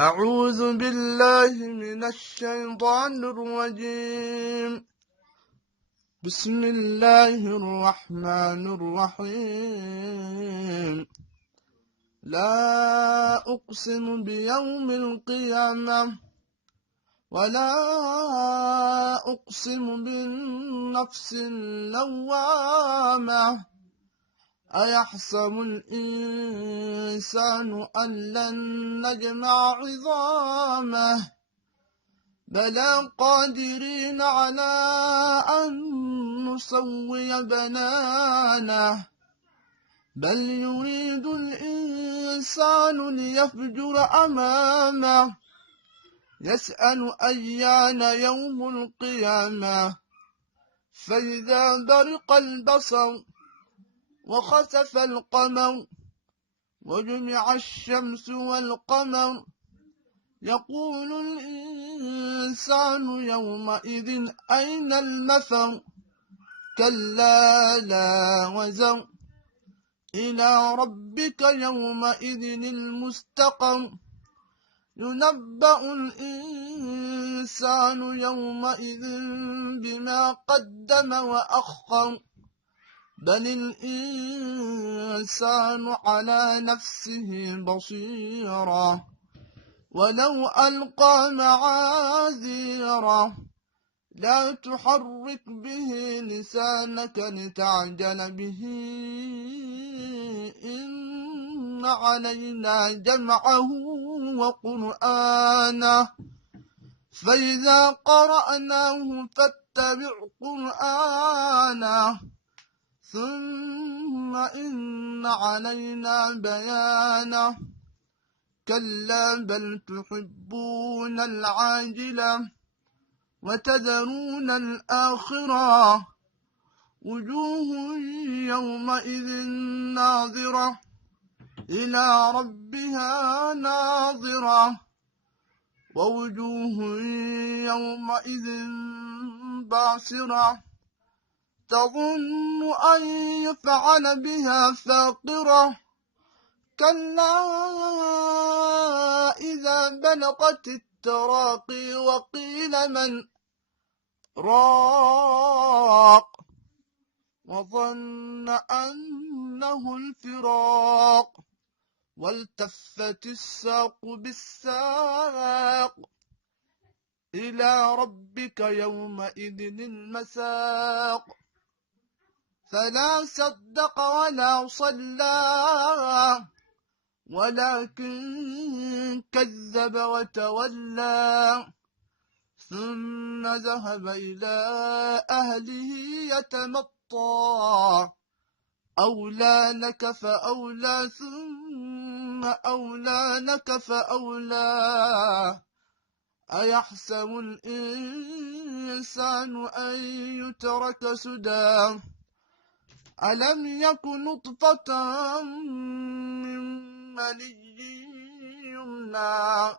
أعوذ بالله من الشيطان الرجيم. بسم الله الرحمن الرحيم. لا أقسم بيوم القيامة ولا أقسم بالنفس اللوامة أيحسب الإنسان أن لن نجمع عظامه بلى قادرين على أن نسوي بنانه بل يريد الإنسان ليفجر أمامه يسأل أيان يوم القيامة فإذا برق البصر وخسف القمر وجمع الشمس والقمر يقول الإنسان يومئذ أين المفر كلا لا وزر إلى ربك يومئذ المستقر ينبأ الإنسان يومئذ بما قدم وأخر بل الإنسان على نفسه بصيرا ولو ألقى معاذيره لا تحرك به لسانك لتعجل به إن علينا جمعه وقرآنه فإذا قرأناه فاتبع قرآنه ثم إن علينا بيانه كلا بل تحبون العاجلة وتذرون الآخرة وجوه يومئذ ناظرة إلى ربها ناظرة ووجوه يومئذ باسرة تظن أن يفعل بها فاقرة كلا إذا بلغت التراقي وقيل من راق وظن أنه الفراق والتفت الساق بالساق إلى ربك يومئذ المساق فلا صدق ولا صلى ولكن كذب وتولى ثم ذهب إلى أهله يتمطى أولى لك فأولى ثم أولى لك فأولى أيحسب الإنسان أن يترك سدى ألم يكن نطفة من مني يمنى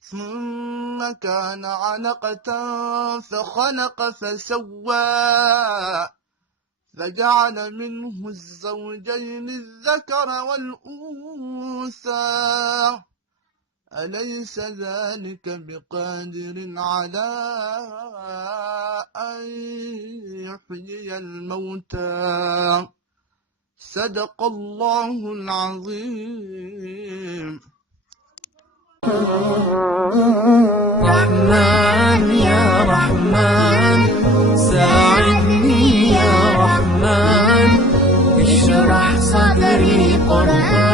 ثم كان علقة فخلق فسوى فجعل منه الزوجين الذكر والأنثى أليس ذلك بقادر على أن يحيي الموتى صدق الله العظيم. رحمن يا رحمن ساعدني يا رحمن اشرح صدري قرآن